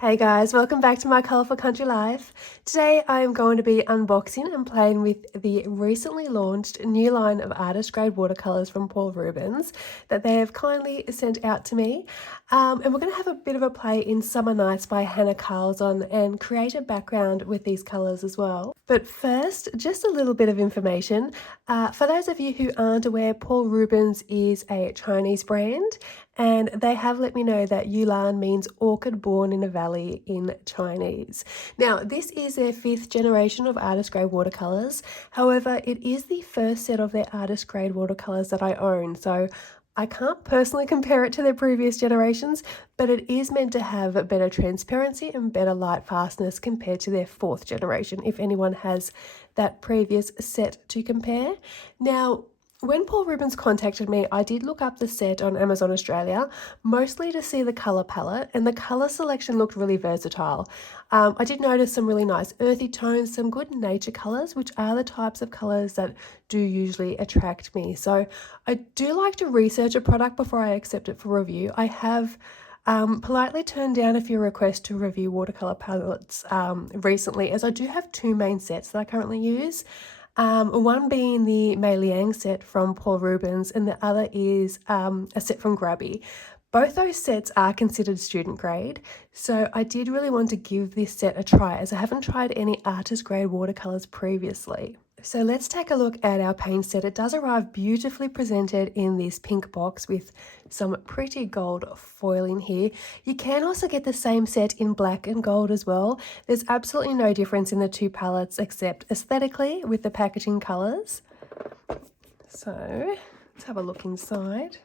Hey guys, welcome back to my colourful country life. Today I am going to be unboxing and playing with the recently launched new line of artist grade watercolours from Paul Rubens that they have kindly sent out to me. And we're going to have a bit of a play in Summer Nights by Hanna Karlzon and create a background with these colours as well. But first, just a little bit of information. For those of you who aren't aware, Paul Rubens is a Chinese brand, and they have let me know that Youlan means orchid born in a valley in Chinese. Now, this is their 5th generation of artist grade watercolours. However, it is the first set of their artist grade watercolours that I own, so I can't personally compare it to their previous generations, but it is meant to have better transparency and better light fastness compared to their 4th generation, if anyone has that previous set to compare. Now, when Paul Rubens contacted me, I did look up the set on Amazon Australia, mostly to see the colour palette, and the colour selection looked really versatile. I did notice some really nice earthy tones, some good nature colours, which are the types of colours that do usually attract me. So I do like to research a product before I accept it for review. I have politely turned down a few requests to review watercolour palettes recently, as I do have 2 main sets that I currently use. One being the Mei Liang set from Paul Rubens, and the other is a set from Grabby. Both those sets are considered student grade, so I did really want to give this set a try, as I haven't tried any artist grade watercolours previously. So let's take a look at our paint set. It does arrive beautifully presented in this pink box with some pretty gold foiling here. You can also get the same set in black and gold as well. There's absolutely no difference in the 2 palettes except aesthetically with the packaging colours. So let's have a look inside.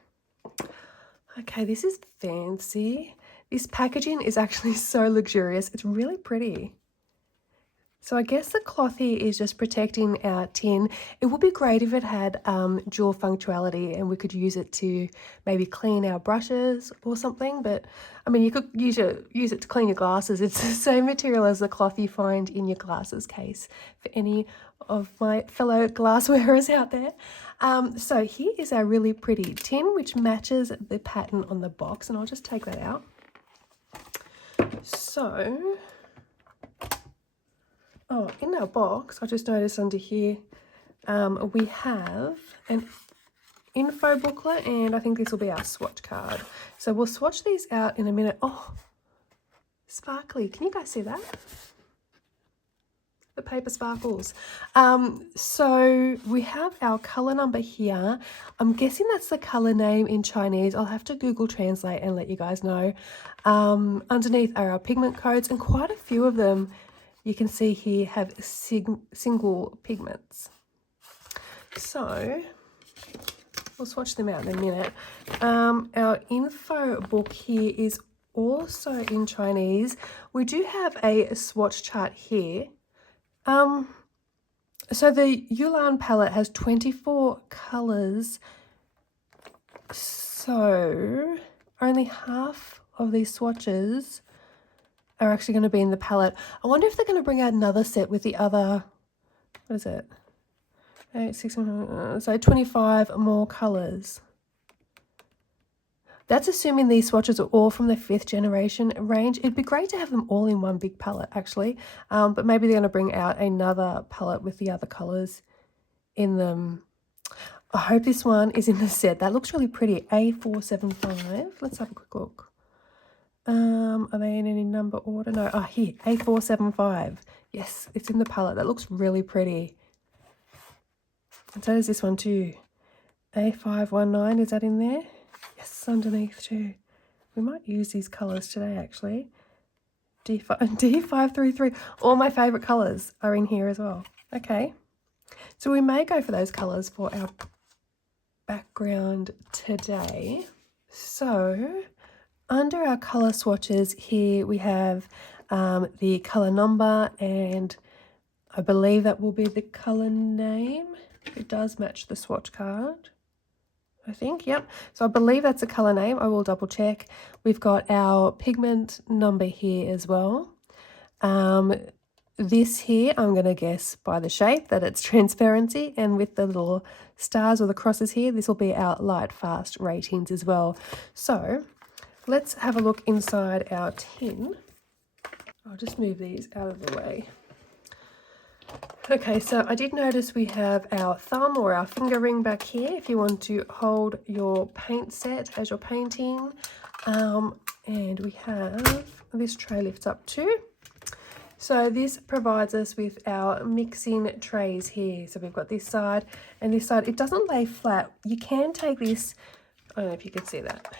Okay, this is fancy. This packaging is actually so luxurious. It's really pretty. So I guess the cloth here is just protecting our tin. It would be great if it had dual functionality and we could use it to maybe clean our brushes or something. But I mean, you could use it to clean your glasses. It's the same material as the cloth you find in your glasses case for any of my fellow glass wearers out there. So here is our really pretty tin, which matches the pattern on the box. And I'll just take that out. So... oh, in our box, I just noticed under here, we have an info booklet, and I think this will be our swatch card. So we'll swatch these out in a minute. Oh, sparkly. Can you guys see that? The paper sparkles. So we have our colour number here. I'm guessing that's the colour name in Chinese. I'll have to Google Translate and let you guys know. Underneath are our pigment codes, and quite a few of them you can see here have single pigments. So we'll swatch them out in a minute. Our info book here is also in Chinese. We do have a swatch chart here. So the Youlan palette has 24 colours. So only half of these swatches are actually going to be in the palette. I wonder if they're going to bring out another set with the other, what is it? 8, 6, so 25 more colours. That's assuming these swatches are all from the 5th generation range. It'd be great to have them all in one big palette, actually. But maybe they're going to bring out another palette with the other colours in them. I hope this one is in the set. That looks really pretty. A475. Let's have a quick look. Are they in any number order? No. Oh, here, A475. Yes, it's in the palette. That looks really pretty. And so does this one too. A519, is that in there? Yes, underneath too. We might use these colours today, actually. D533. All my favourite colours are in here as well. Okay. So we may go for those colours for our background today. So under our colour swatches here, we have the colour number, and I believe that will be the colour name. It does match the swatch card, I think. Yep. So I believe that's a colour name. I will double check. We've got our pigment number here as well. This here, I'm going to guess by the shape that it's transparency, and with the little stars or the crosses here, this will be our light fast ratings as well. So let's have a look inside our tin. I'll just move these out of the way. Okay, so I did notice we have our thumb or our finger ring back here if you want to hold your paint set as you're painting. And we have this tray lifts up too. So this provides us with our mixing trays here. So we've got this side and this side. It doesn't lay flat. You can take this, I don't know if you can see that.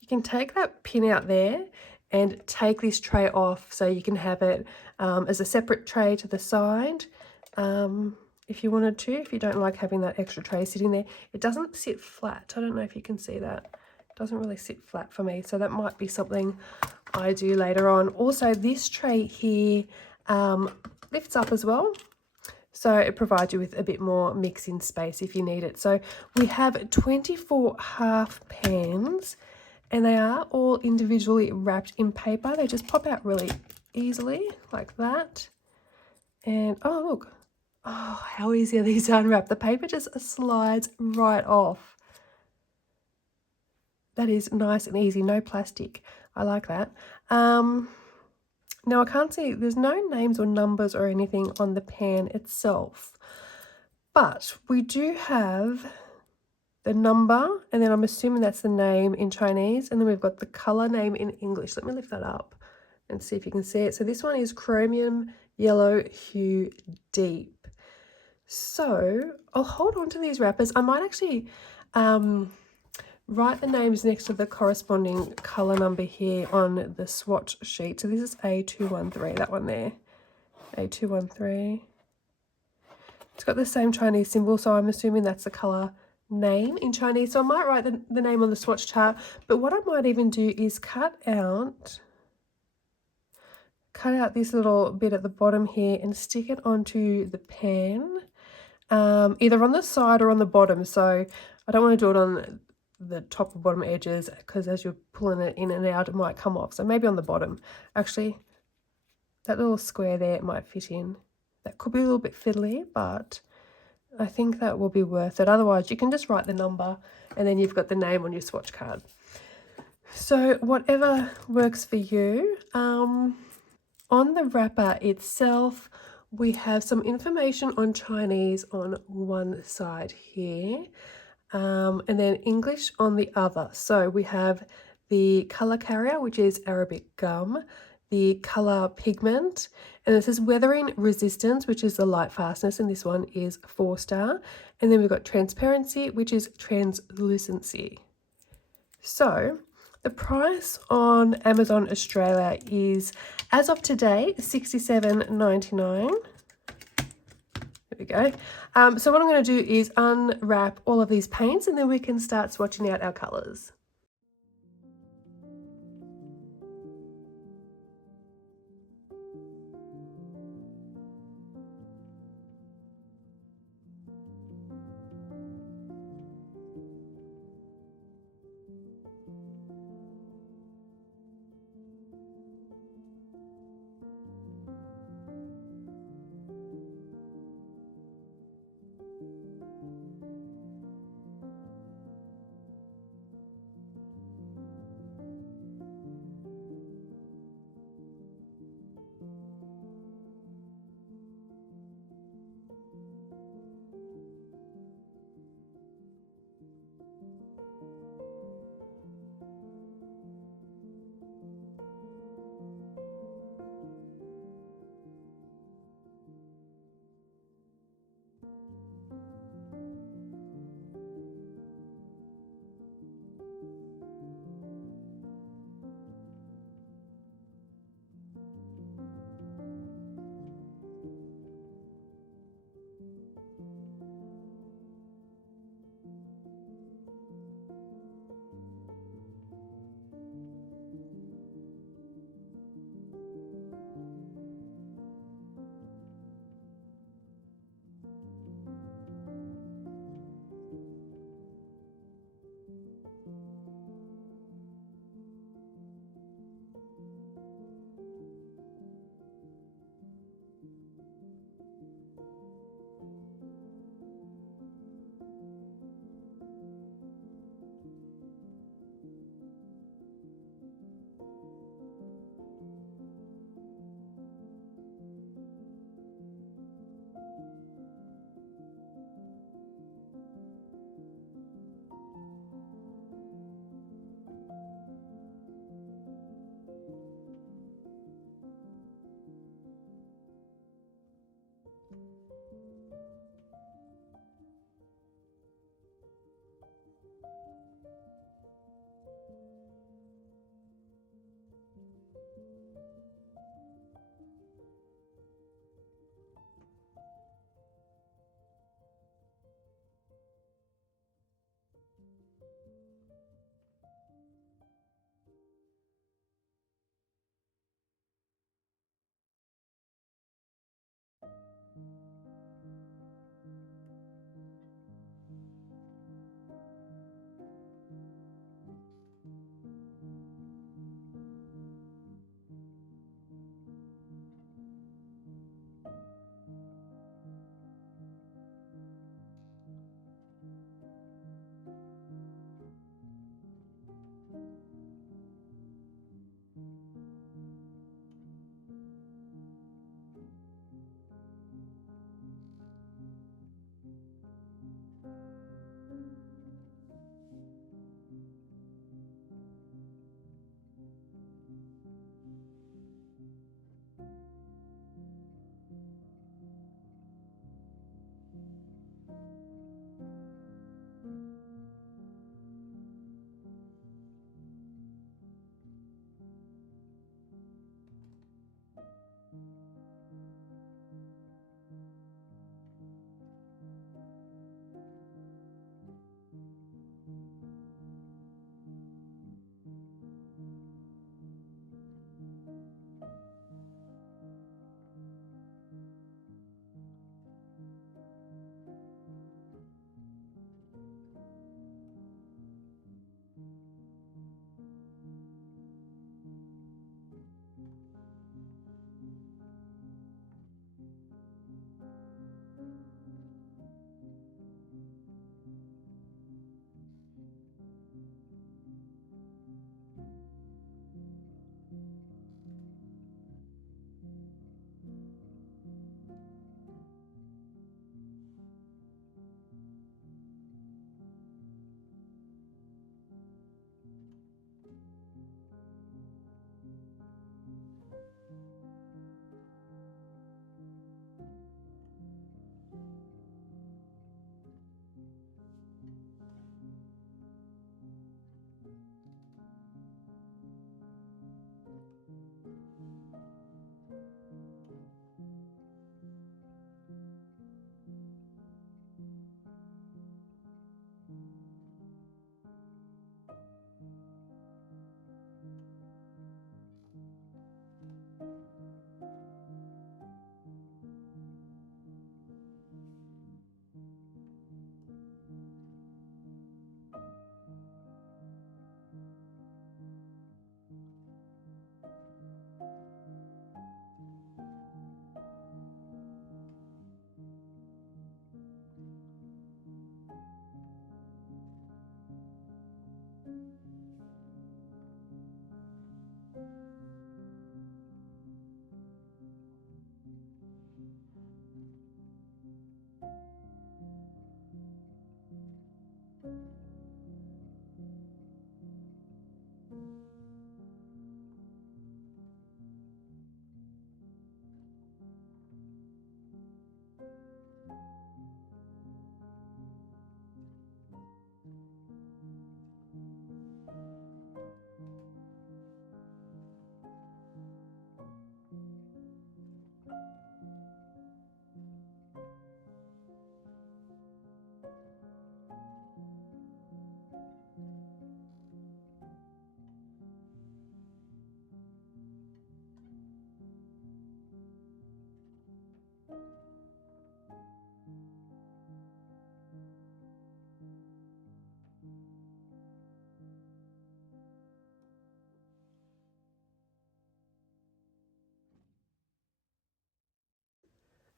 You can take that pin out there and take this tray off so you can have it as a separate tray to the side if you wanted to, if you don't like having that extra tray sitting there. It doesn't sit flat. I don't know if you can see that. It doesn't really sit flat for me, so that might be something I do later on. Also, this tray here lifts up as well, so it provides you with a bit more mixing space if you need it. So we have 24 half pans, and they are all individually wrapped in paper. They just pop out really easily like that. And oh look, oh how easy are these to unwrap. The paper just slides right off. That is nice and easy, no plastic. I like that. Now I can't see, there's no names or numbers or anything on the pan itself, but we do have the number, and then I'm assuming that's the name in Chinese, and then we've got the color name in English. Let me lift that up and see if you can see it. So this one is Chromium Yellow Hue Deep. So I'll hold on to these wrappers. I might actually write the names next to the corresponding color number here on the swatch sheet. So this is A213, that one there, A213. It's got the same Chinese symbol, so I'm assuming that's the color name in Chinese. So I might write the name on the swatch chart, but what I might even do is cut out this little bit at the bottom here and stick it onto the pan, either on the side or on the bottom. So I don't want to do it on the top or bottom edges, because as you're pulling it in and out, it might come off. So maybe on the bottom. Actually, that little square there, it might fit in. That could be a little bit fiddly, but I think that will be worth it. Otherwise, you can just write the number and then you've got the name on your swatch card. So whatever works for you. On the wrapper itself, we have some information on Chinese on one side here, and then English on the other. So we have the color carrier, which is Arabic gum, the color pigment, and this is weathering resistance, which is the light fastness, and this one is 4-star. And then we've got transparency, which is translucency. So the price on Amazon Australia is, as of today, $67.99. There we go. So what I'm going to do is unwrap all of these paints, and then we can start swatching out our colours.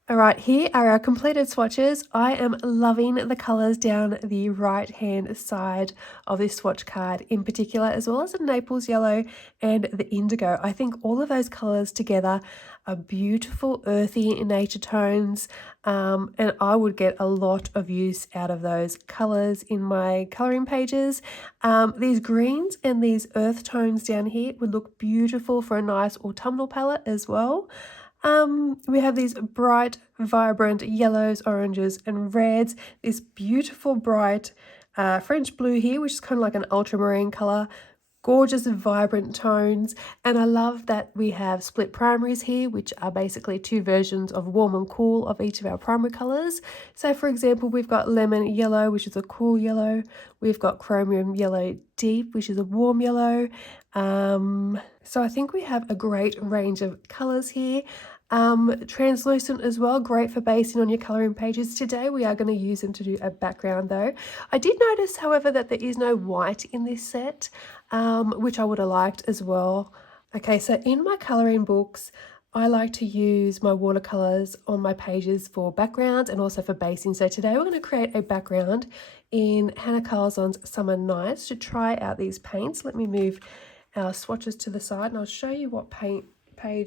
All right, here are our completed swatches. I am loving the colours down the right-hand side of this swatch card in particular, as well as the Naples yellow and the indigo. I think all of those colours together are beautiful, earthy nature tones, and I would get a lot of use out of those colours in my colouring pages. These greens and these earth tones down here would look beautiful for a nice autumnal palette as well. We have these bright, vibrant yellows, oranges, and reds. This beautiful, bright French blue here, which is kind of like an ultramarine colour. Gorgeous, vibrant tones. And I love that we have split primaries here, which are basically two versions of warm and cool of each of our primary colours. So, for example, we've got lemon yellow, which is a cool yellow. We've got chromium yellow deep, which is a warm yellow. So I think we have a great range of colours here. Translucent as well, great for basing on your colouring pages. Today we are going to use them to do a background though. I did notice, however, that there is no white in this set, which I would have liked as well. Okay, so in my colouring books, I like to use my watercolours on my pages for backgrounds and also for basing. So today we're going to create a background in Hanna Karlzon's Summer Nights to try out these paints. Let me move our swatches to the side and I'll show you what page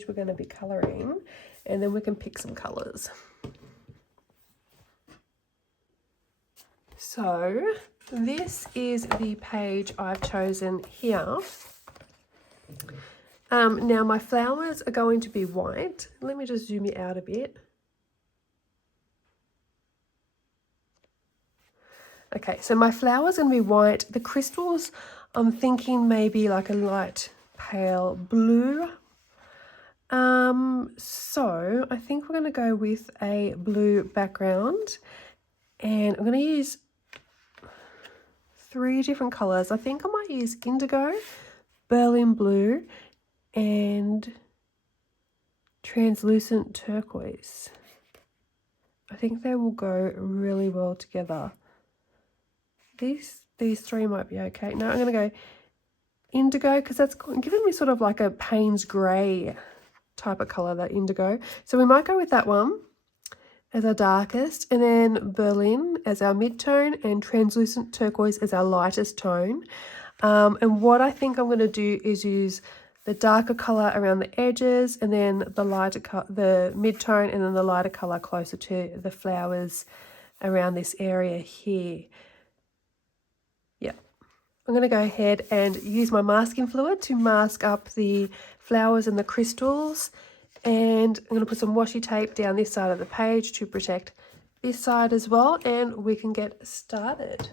we're going to be colouring, and then we can pick some colours. So this is the page I've chosen here. Now my flowers are going to be white. Let me just zoom you out a bit. Okay, so my flowers are going to be white. The crystals, I'm thinking maybe like a light pale blue. So I think we're going to go with a blue background, and I'm going to use 3 different colours. I think I might use indigo, Berlin blue, and translucent turquoise. I think they will go really well together. These 3 might be okay. No, I'm going to go indigo because that's giving me sort of like a Payne's grey type of colour, that indigo. So we might go with that one as our darkest, and then Berlin as our mid-tone, and translucent turquoise as our lightest tone. And what I think I'm going to do is use the darker colour around the edges, and then the mid-tone, and then the lighter colour closer to the flowers around this area here. Yeah. I'm going to go ahead and use my masking fluid to mask up the flowers and the crystals, and I'm going to put some washi tape down this side of the page to protect this side as well, and we can get started.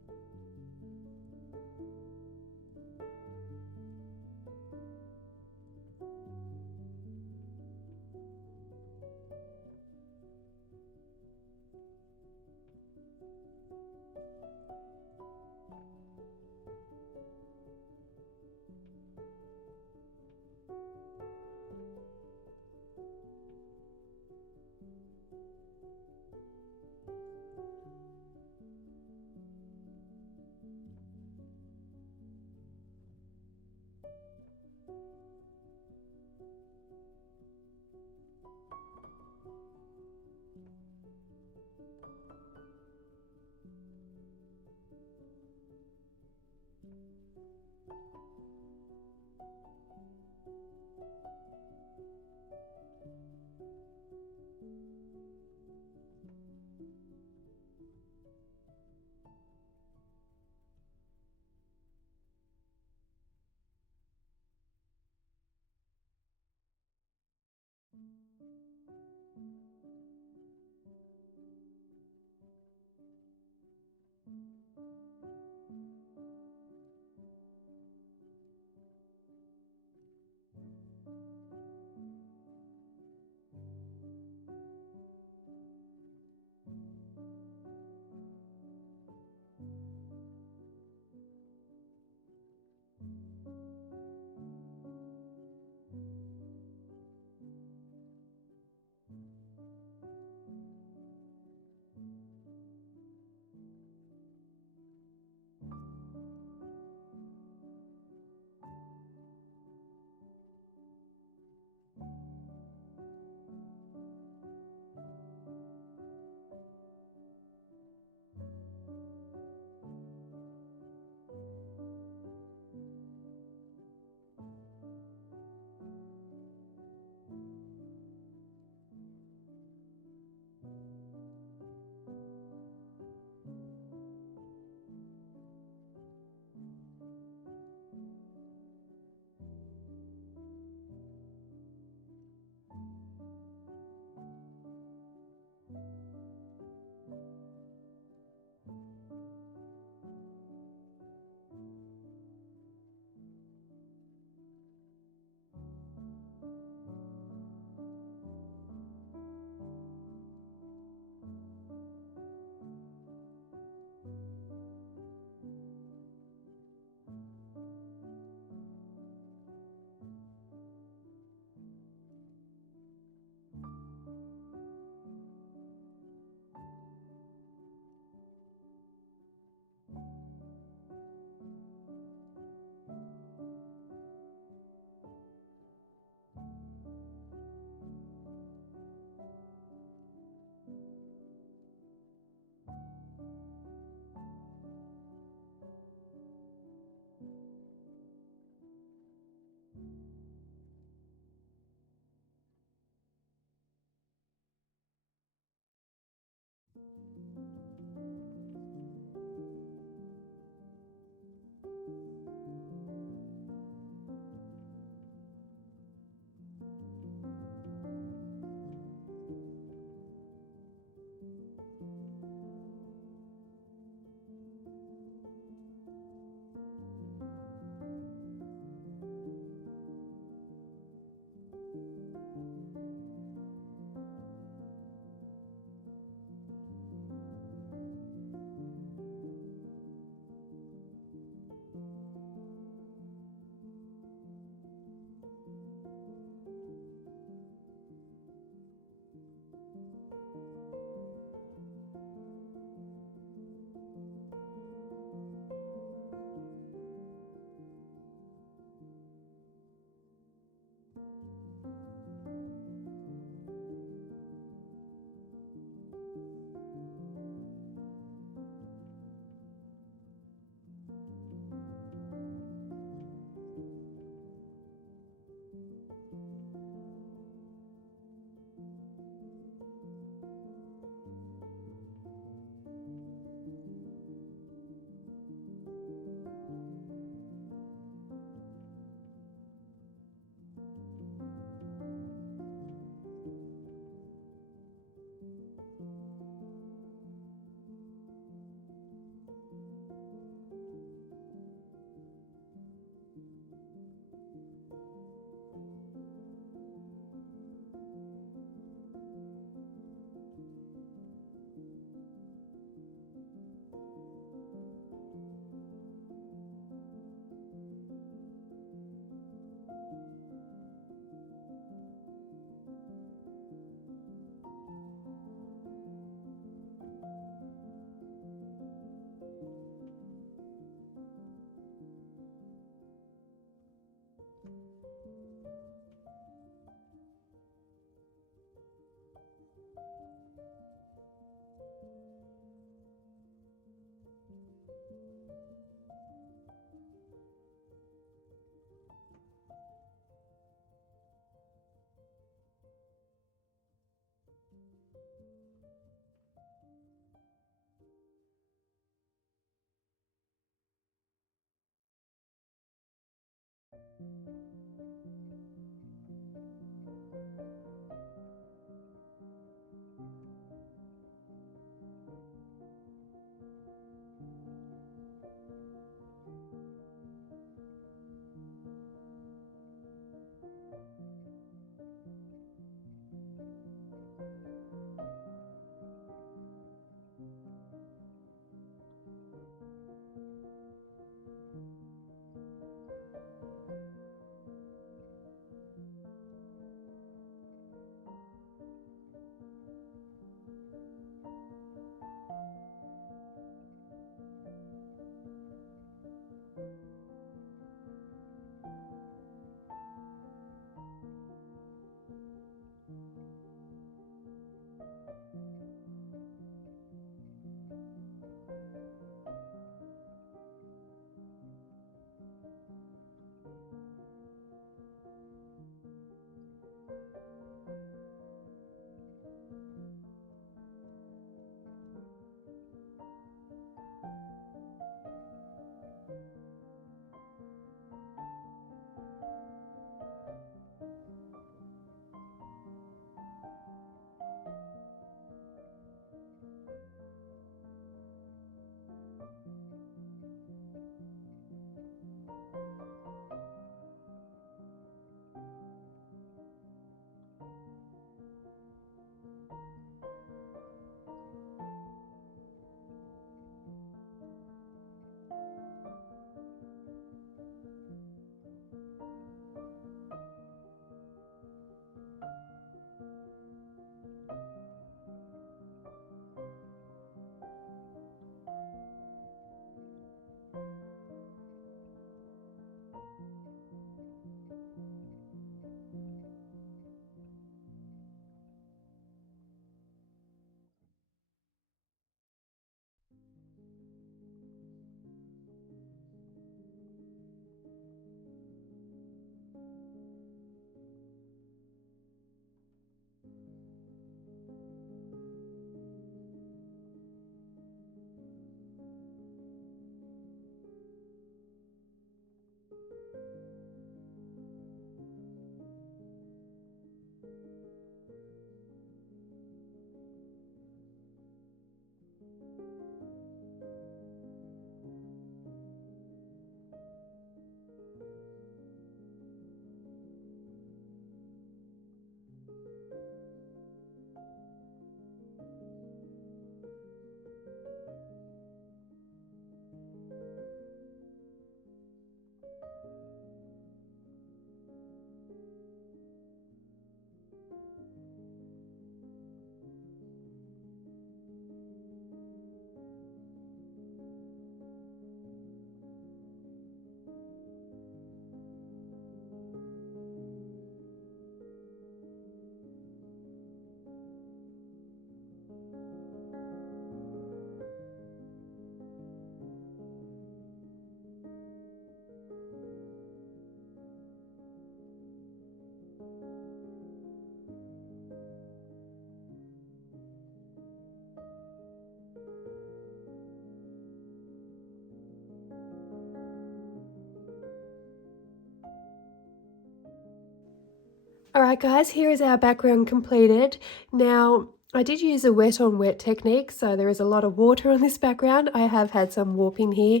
Alright guys, here is our background completed. Now, I did use a wet on wet technique, so there is a lot of water on this background. I have had some warping here,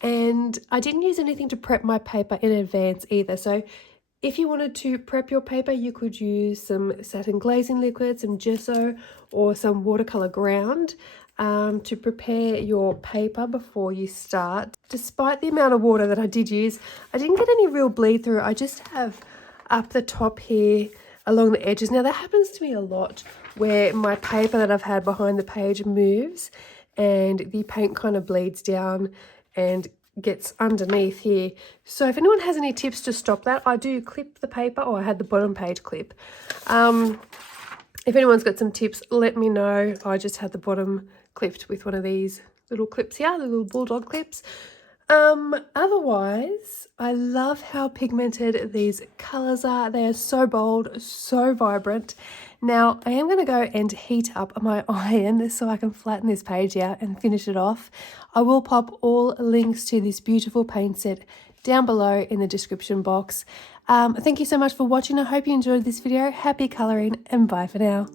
and I didn't use anything to prep my paper in advance either. So if you wanted to prep your paper, you could use some satin glazing liquid, some gesso, or some watercolour ground to prepare your paper before you start. Despite the amount of water that I did use, I didn't get any real bleed through. I just have up the top here along the edges. Now that happens to me a lot where my paper that I've had behind the page moves and the paint kind of bleeds down and gets underneath here. So if anyone has any tips to stop that, I do clip the paper, or I had the bottom page clip. If anyone's got some tips, let me know. I just had the bottom clipped with one of these little clips here, the little bulldog clips. Otherwise, I love how pigmented these colours are. They are so bold, so vibrant. Now, I am going to go and heat up my iron so I can flatten this page out and finish it off. I will pop all links to this beautiful paint set down below in the description box. Thank you so much for watching. I hope you enjoyed this video. Happy colouring, and bye for now.